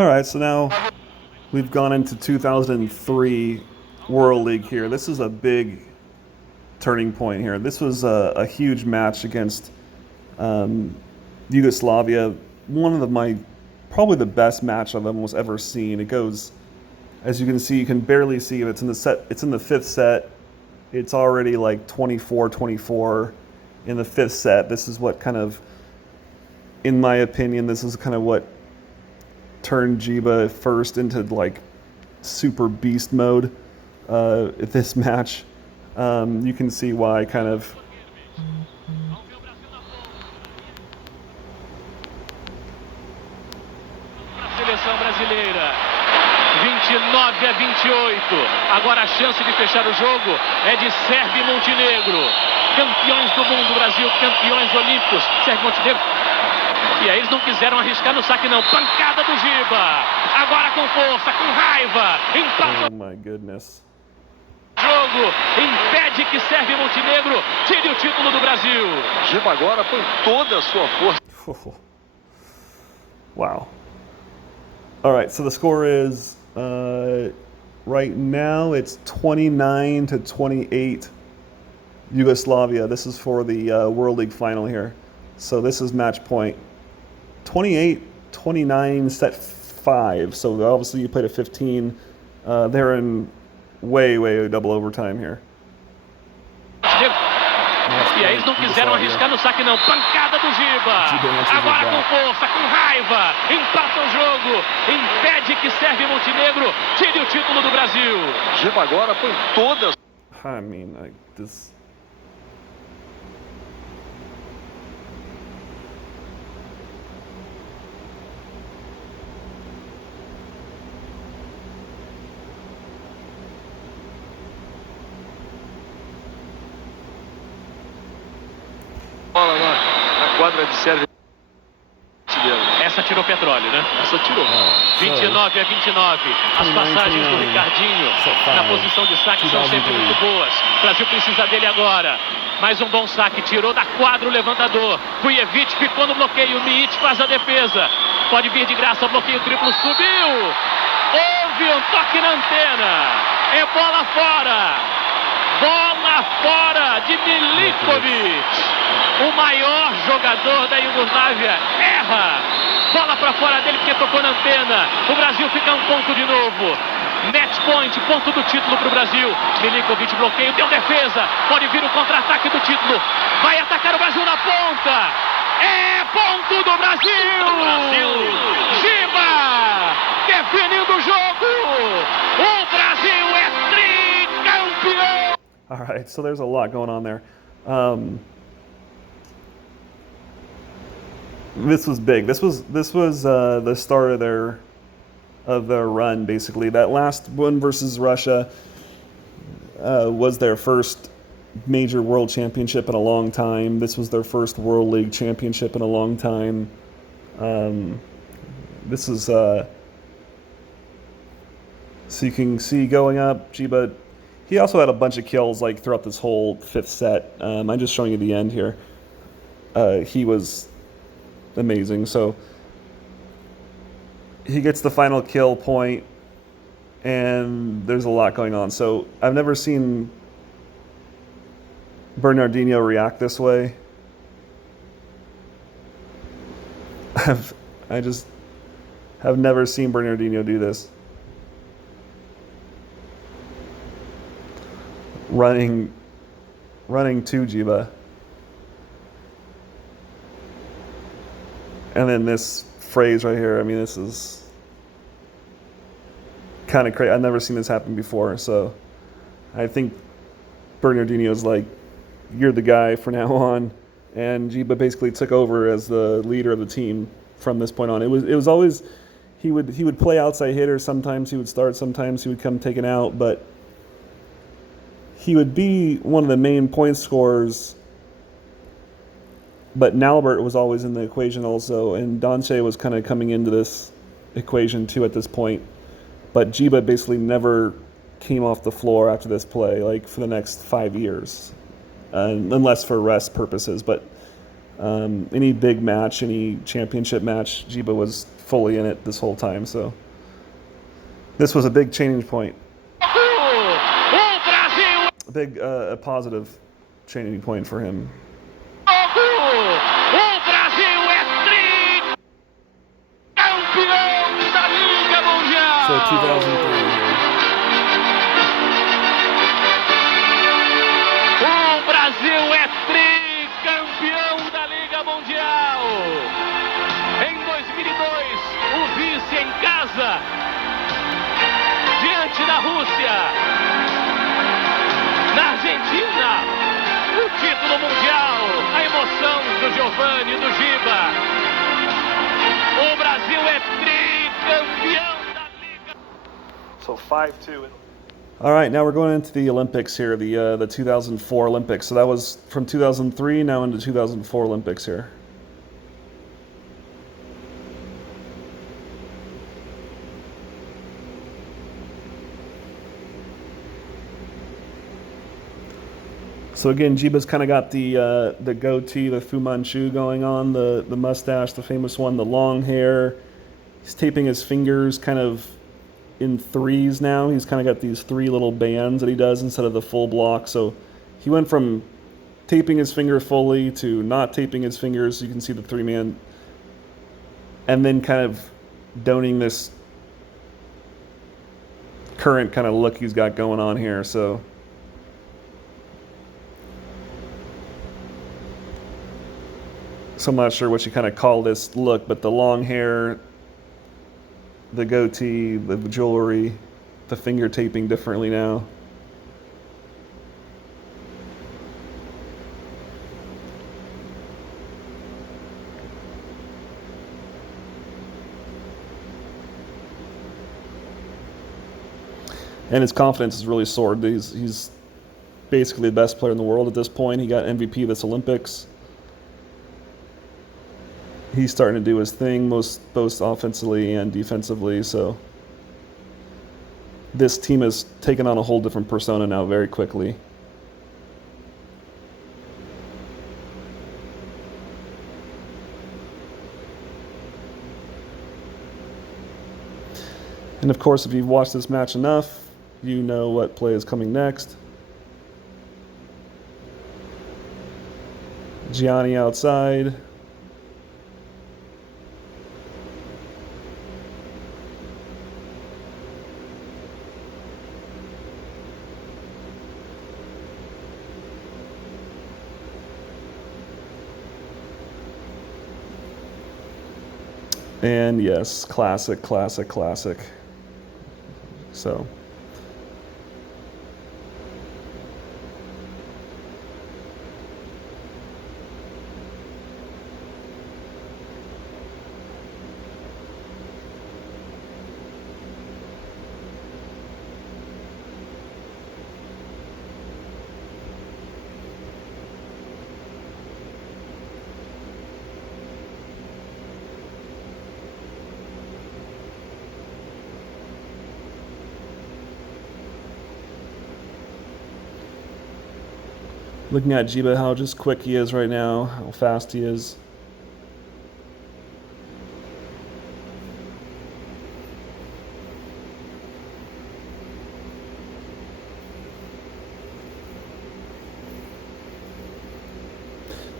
All right, so now we've gone into 2003 World League here. This is a big turning point here. This was a huge match against um, Yugoslavia. One of my probably the best match I've almost ever seen. It goes, as you can see, you can barely see it. It's in the set. It's in the fifth set. It's already like 24-24 in the fifth set. This is what kind of, in my opinion, this is kind of what turned Jiba first into like super beast mode at this match. You can see why kind of. Seleção brasileira, 29-28. Agora a chance de fechar o jogo é de Sérvia e Montenegro. Campeões do mundo, Brasil, campeões olímpicos. Sérvia e Montenegro. E aí eles não quiseram arriscar no saque não. Pancada do Giba. Agora com força, com raiva. Empata Oh my goodness. o jogo. Impede que Sérvia e Montenegro tire o título do Brasil. Giba agora põe toda a sua força. Wow. All right, so the score is right now it's 29-28 Yugoslavia. This is for the World League final here. So this is match point 28-29 set 5. So obviously you played a 15. They're in way double overtime here. E aí eles não quiseram arriscar no saque não. Pancada do Giba. Agora com força, com raiva. Empata o jogo. Impede que Sérvia e Montenegro tire o título do Brasil. Giba agora põe toda. I mean, like this. Bola lá na quadra de Sérvia. Essa tirou petróleo, né? Essa tirou. 29-29. As passagens do Ricardinho na posição de saque são sempre muito boas. O Brasil precisa dele agora. Mais um bom saque. Tirou da quadra o levantador. Vujevic ficou no bloqueio. Miit faz a defesa. Pode vir de graça. Bloqueio triplo. Subiu. Houve um toque na antena. É bola fora. Bola fora de Milikovic. O maior jogador da Iugoslávia erra. Bola para fora dele porque tocou na antena. O Brasil fica um ponto de novo. Match point, ponto do título para o Brasil. Milikovic bloqueio, deu defesa. Pode vir o contra-ataque do título. Vai atacar o Brasil na ponta. É ponto do Brasil. Giba definindo o jogo. O Brasil é tricampeão. All right, so there's a lot going on there. This was big. This was the start of their run. Basically, that last one versus Russia was their first major world championship in a long time. This was their first World League championship in a long time. This is so you can see going up. Giba, he also had a bunch of kills like throughout this whole fifth set. I'm just showing you the end here. He was amazing. So he gets the final kill point, and there's a lot going on. So I've never seen Bernardinho react this way. I just have never seen Bernardinho do this. Running to Giba. And then this phrase right here, I mean, this is kind of crazy. I've never seen this happen before. So I think Bernardinho's like, you're the guy from now on. And Giba basically took over as the leader of the team from this point on. It was always, he would play outside hitter. Sometimes he would start, sometimes he would come taken out. But he would be one of the main point scorers. But Nalbert was always in the equation also, and Donche was kind of coming into this equation too at this point. But Giba basically never came off the floor after this play, like for the next 5 years, unless for rest purposes. But Any big match, any championship match, Giba was fully in it this whole time. So this was a big changing point. A big a positive changing point for him. So 2003 here. O Brasil é tricampeão da Liga Mundial. Em 2002, o vice em casa, diante da Rússia. Na Argentina, o título mundial, a emoção do Giovani e do Giba. O Brasil é tricampeão da Liga. So 5-2. All right, now we're going into the Olympics here, the 2004 Olympics. So that was from 2003 now into 2004 Olympics here. So again, Giba's kind of got the goatee, the Fu Manchu going on, the mustache, the famous one, the long hair. He's taping his fingers kind of in threes now. He's kind of got these three little bands that he does instead of the full block. So he went from taping his finger fully to not taping his fingers. You can see the three-man. And then kind of donning this current kind of look he's got going on here. So I'm not sure what you kind of call this look, but the long hair, the goatee, the jewelry, the finger taping differently now. And his confidence has really soared. He's basically the best player in the world at this point. He got MVP of this Olympics. He's starting to do his thing, both offensively and defensively. So this team has taken on a whole different persona now very quickly. And of course, if you've watched this match enough, you know what play is coming next. Gianni outside. And yes, classic, classic, classic. So. Looking at Giba, how just quick he is right now, how fast he is.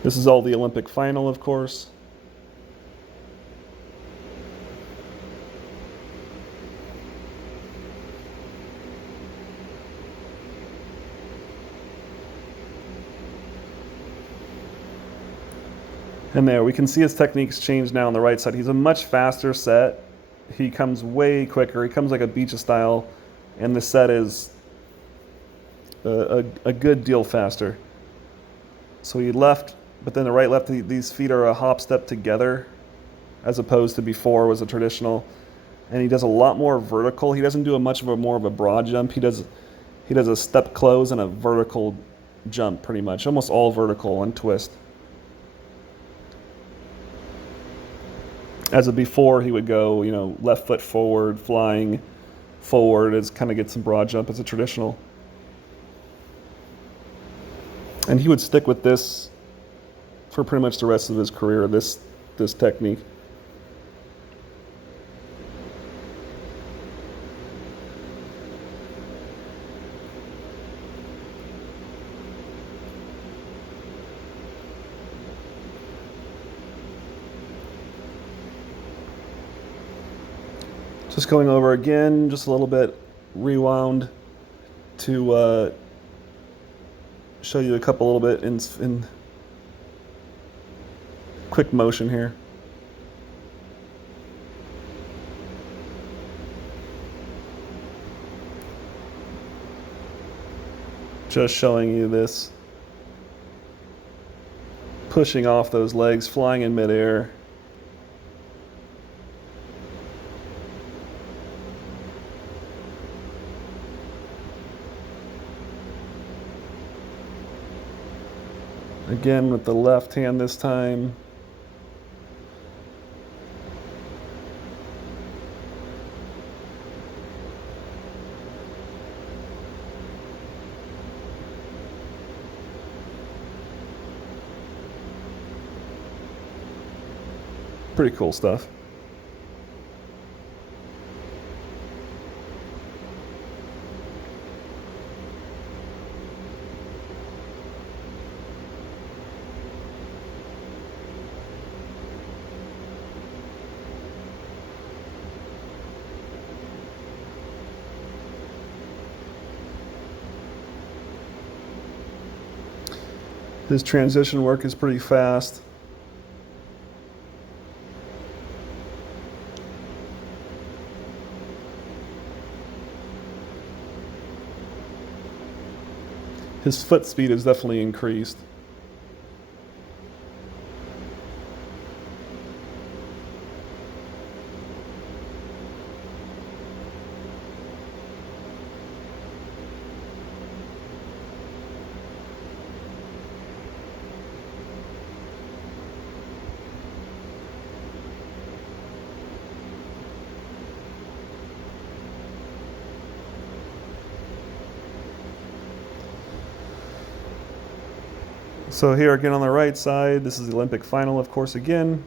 This is all the Olympic final, of course. And there, we can see his techniques change now on the right side. He's a much faster set. He comes way quicker. He comes like a beach style, and the set is a good deal faster. So he left, but then the right left, these feet are a hop step together, as opposed to before was a traditional. And he does a lot more vertical. He doesn't do more of a broad jump. He does a step close and a vertical jump, pretty much, almost all vertical and twist. As a before, he would go, left foot forward, flying forward, as kind of get some broad jump as a traditional. And he would stick with this for pretty much the rest of his career, this technique. Just going over again, just a little bit rewound to show you a couple little bit in quick motion here. Just showing you this. Pushing off those legs, flying in midair. Again with the left hand this time. Pretty cool stuff. His transition work is pretty fast. His foot speed is definitely increased. So here again on the right side, this is the Olympic final, of course, again.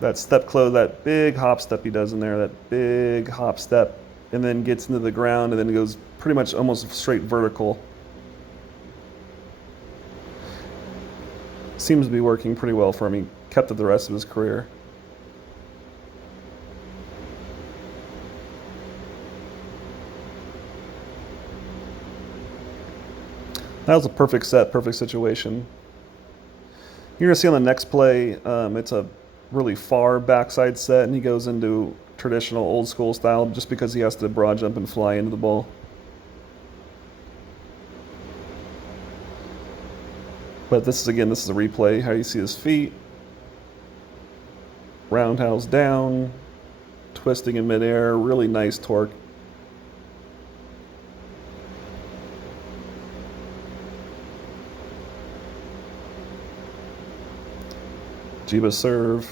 That step close, that big hop step he does in there, that big hop step, and then gets into the ground and then goes pretty much almost straight vertical. Seems to be working pretty well for him. He kept it the rest of his career. That was a perfect set, perfect situation. You're going to see on the next play, it's a really far backside set, and he goes into traditional old school style just because he has to broad jump and fly into the ball. But this is a replay, how you see his feet. Roundhouse down, twisting in midair, really nice torque. Jiba serve.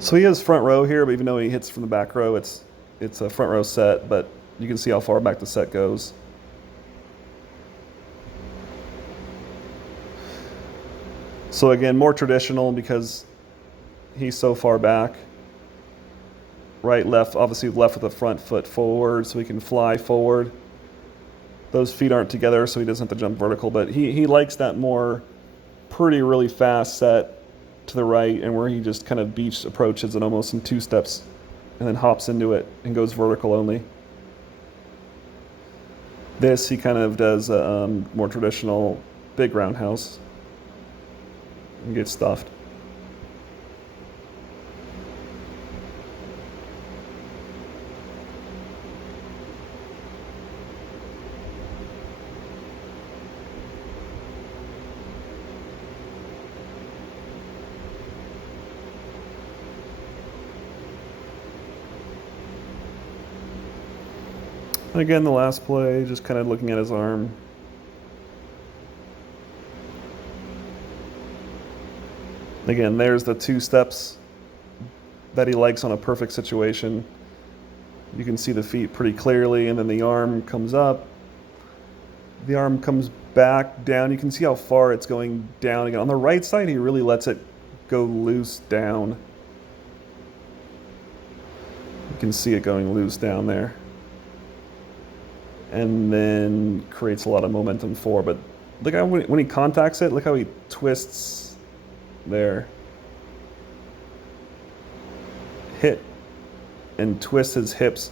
So he has front row here, but even though he hits from the back row, it's a front row set, but you can see how far back the set goes. So again, more traditional because he's so far back. Right, left, obviously left with the front foot forward so he can fly forward. Those feet aren't together so he doesn't have to jump vertical, but he likes that more really fast set to the right and where he just kind of beach approaches it almost in two steps and then hops into it and goes vertical only. This he kind of does a more traditional big roundhouse and gets stuffed. Again, the last play, just kind of looking at his arm. Again, there's the two steps that he likes on a perfect situation. You can see the feet pretty clearly, and then the arm comes up. The arm comes back down. You can see how far it's going down again. On the right side, he really lets it go loose down. You can see it going loose down there. And then creates a lot of momentum forward. But look how when he contacts it, look how he twists there. Hit and twist his hips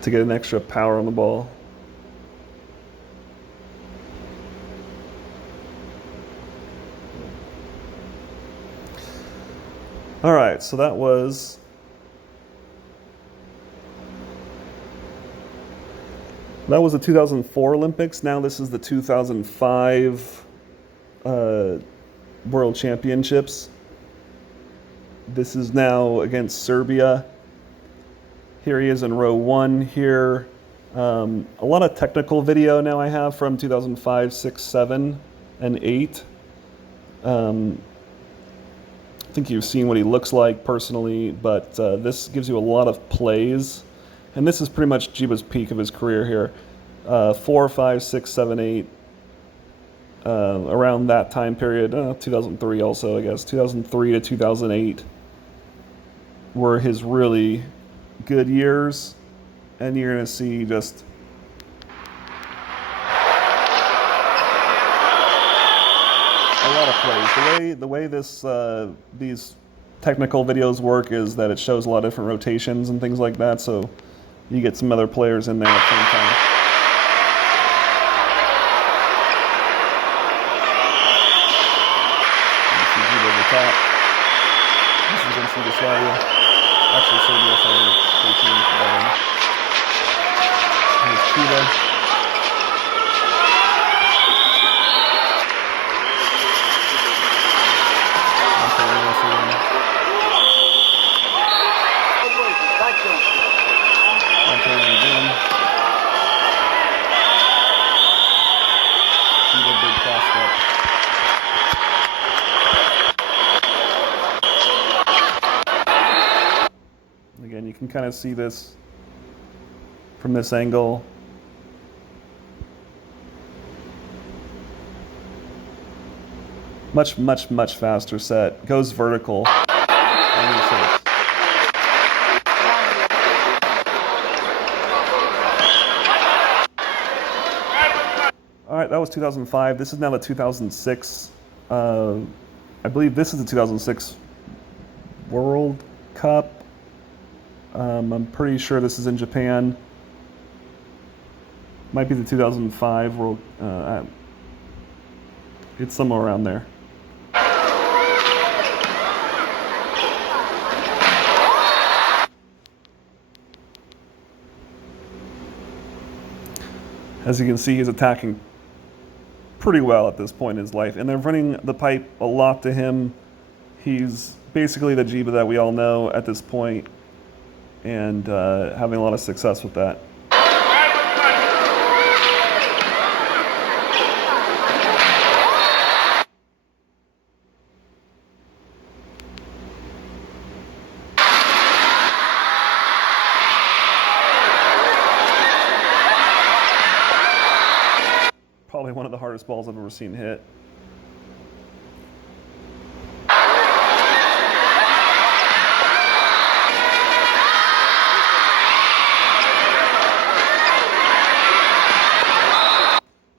to get an extra power on the ball. All right, so that was the 2004 Olympics. Now this is the 2005 World Championships. This is now against Serbia. Here he is in row 1 here. A lot of technical video now I have from 2005, 6, 7, and 8. I think you've seen what he looks like personally, but this gives you a lot of plays. And this is pretty much Djiba's peak of his career here. 4, 5, 6, 7, 8. Around that time period, 2003 also, I guess. 2003 to 2008 were his really good years. And you're going to see just a lot of plays. The way this these technical videos work is that it shows a lot of different rotations and things like that, so you get some other players in there at the same time. Top. This is against Yugoslavia. Actually, Serbia, sorry, 13 11. Here's Cuba. Again. Cuba, big cross step. Again, you can kind of see this from this angle. Much, much, much faster set. Goes vertical. All right, that was 2005. This is now the 2006. I believe this is the 2006 World Cup. I'm pretty sure this is in Japan. Might be the 2005 World. It's somewhere around there. As you can see, he's attacking pretty well at this point in his life, and they're running the pipe a lot to him. He's basically the Djiba that we all know at this point, and having a lot of success with that. Probably one of the hardest balls I've ever seen hit.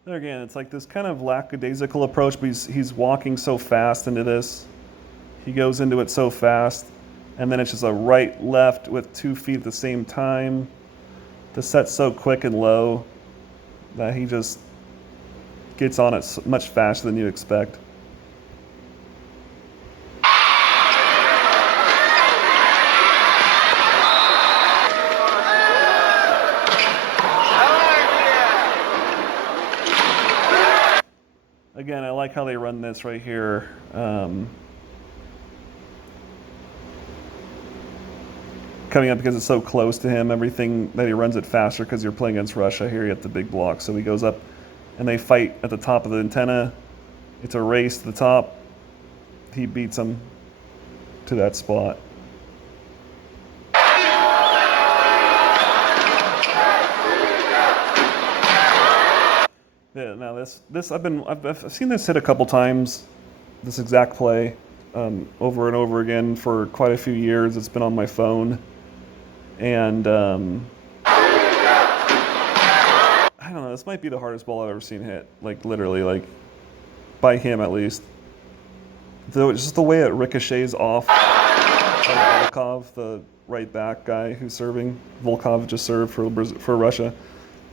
There again, it's like this kind of lackadaisical approach, but he's walking so fast into this. He goes into it so fast, and then it's just a right, left with 2 feet at the same time. The set's so quick and low that he just gets on it much faster than you expect. Again, I like how they run this right here. Coming up because it's so close to him, everything that he runs it faster because you're playing against Russia. Here you have the big block, so he goes up and they fight at the top of the antenna. It's a race to the top. He beats him to that spot. Yeah, I've seen this hit a couple times. This exact play, over and over again for quite a few years. It's been on my phone, and I don't know. This might be the hardest ball I've ever seen hit. Like literally, like by him at least. Though just the way it ricochets off of Volkov, the right back guy who's serving. Volkov just served for Russia.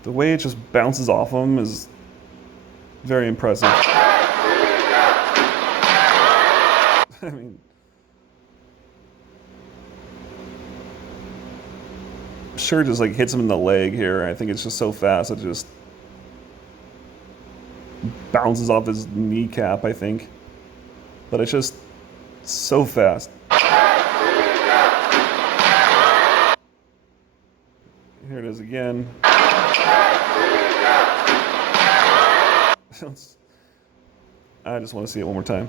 The way it just bounces off him is very impressive. I mean, sure, just like hits him in the leg here. I think it's just so fast. It just bounces off his kneecap, I think. But it's just so fast. Here it is again. I just want to see it one more time.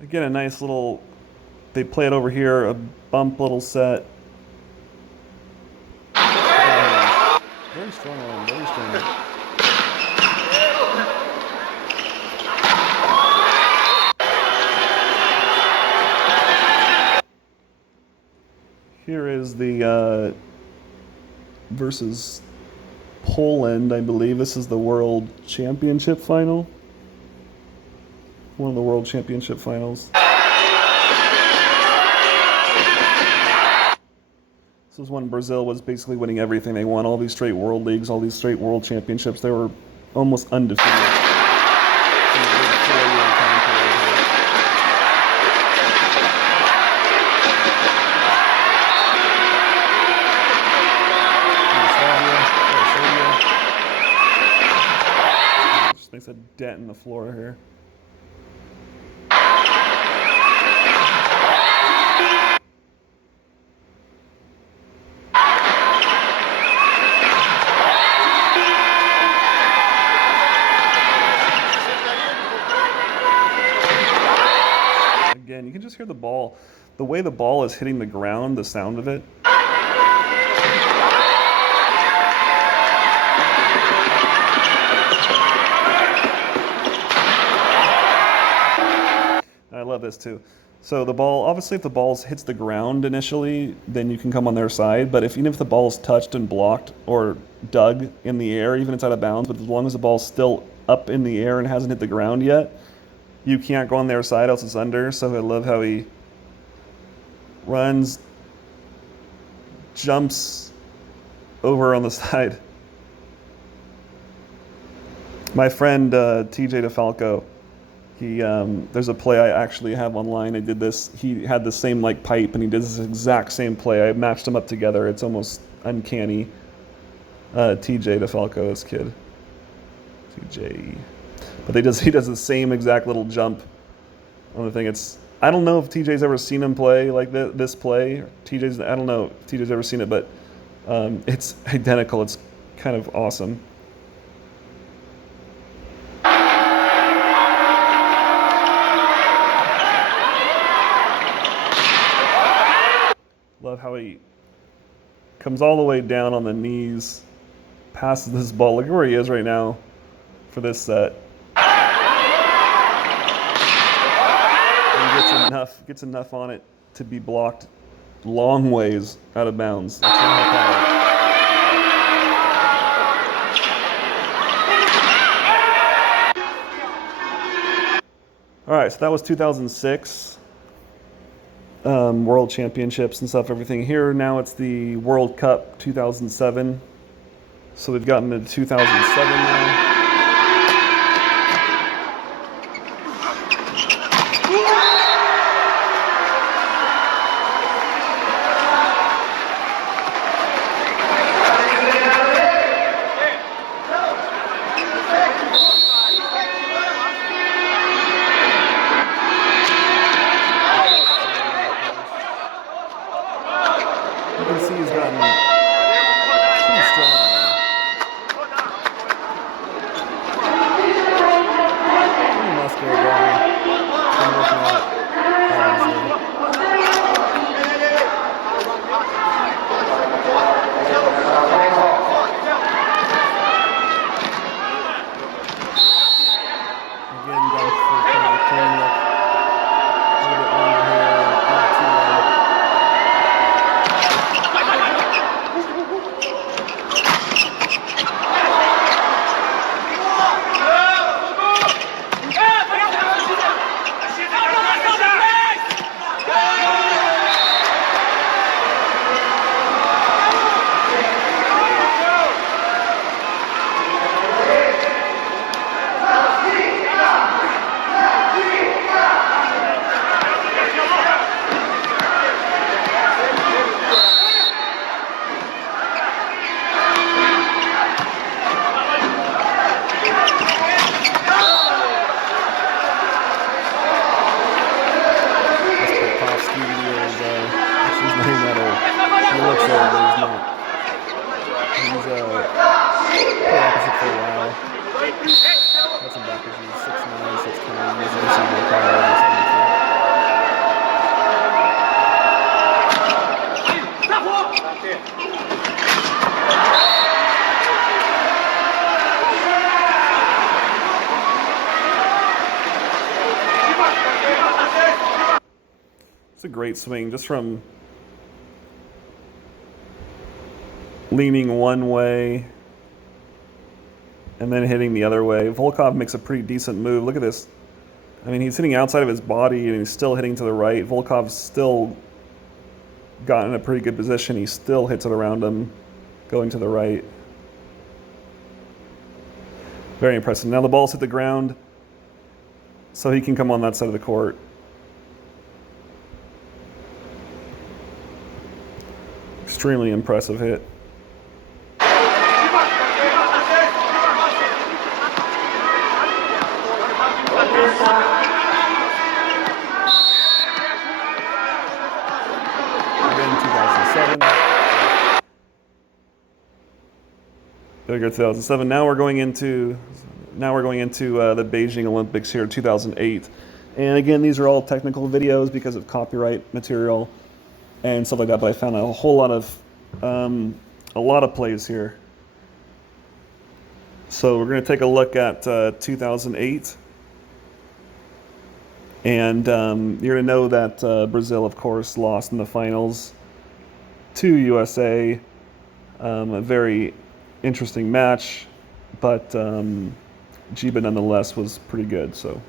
Again, a nice little, they play it over here, a bump little set. Very strong one, very strong. Here is the versus Poland, I believe. This is the World Championship final. One of the World Championship finals. This was when Brazil was basically winning everything. They won all these straight World Leagues, all these straight World Championships. They were almost undefeated. Just makes a dent in the floor here. You can just hear the ball, the way the ball is hitting the ground, the sound of it. I love this too. So the ball, obviously if the ball hits the ground initially, then you can come on their side. But even if the ball's touched and blocked or dug in the air, even if it's out of bounds, but as long as the ball's still up in the air and hasn't hit the ground yet, you can't go on their side, else it's under. So I love how he runs, jumps over on the side. My friend TJ DeFalco, there's a play I actually have online. I did this. He had the same like pipe, and he did this exact same play. I matched them up together. It's almost uncanny. TJ DeFalco, this kid. TJ. But he does the same exact little jump on the thing. I don't know if TJ's ever seen him play like this play. I don't know if TJ's ever seen it, but it's identical. It's kind of awesome. Love how he comes all the way down on the knees, passes this ball. Look at where he is right now for this set. Gets enough on it to be blocked long ways out of bounds. That's all right, so that was 2006 World Championships and stuff, everything here. Now it's the World Cup 2007. So we've gotten to 2007 now. You can see he's gotten pretty strong now. but he's not. He's play opposite for a while. That's him back as he's 6'9", 6'10". He's a decent little guy over 74. It's a great swing, just from leaning one way and then hitting the other way. Volkov makes a pretty decent move. Look at this. I mean, he's hitting outside of his body and he's still hitting to the right. Volkov's still got in a pretty good position. He still hits it around him, going to the right. Very impressive. Now the ball's hit the ground, so he can come on that side of the court. Extremely impressive hit. Again, 2007. There we go, 2007. Now we're going into the Beijing Olympics here, 2008. And again, these are all technical videos because of copyright material and stuff like that. But I found a whole lot of plays here. So we're going to take a look at 2008. And you're going to know that Brazil, of course, lost in the finals to USA. A very interesting match, but Giba nonetheless was pretty good. So.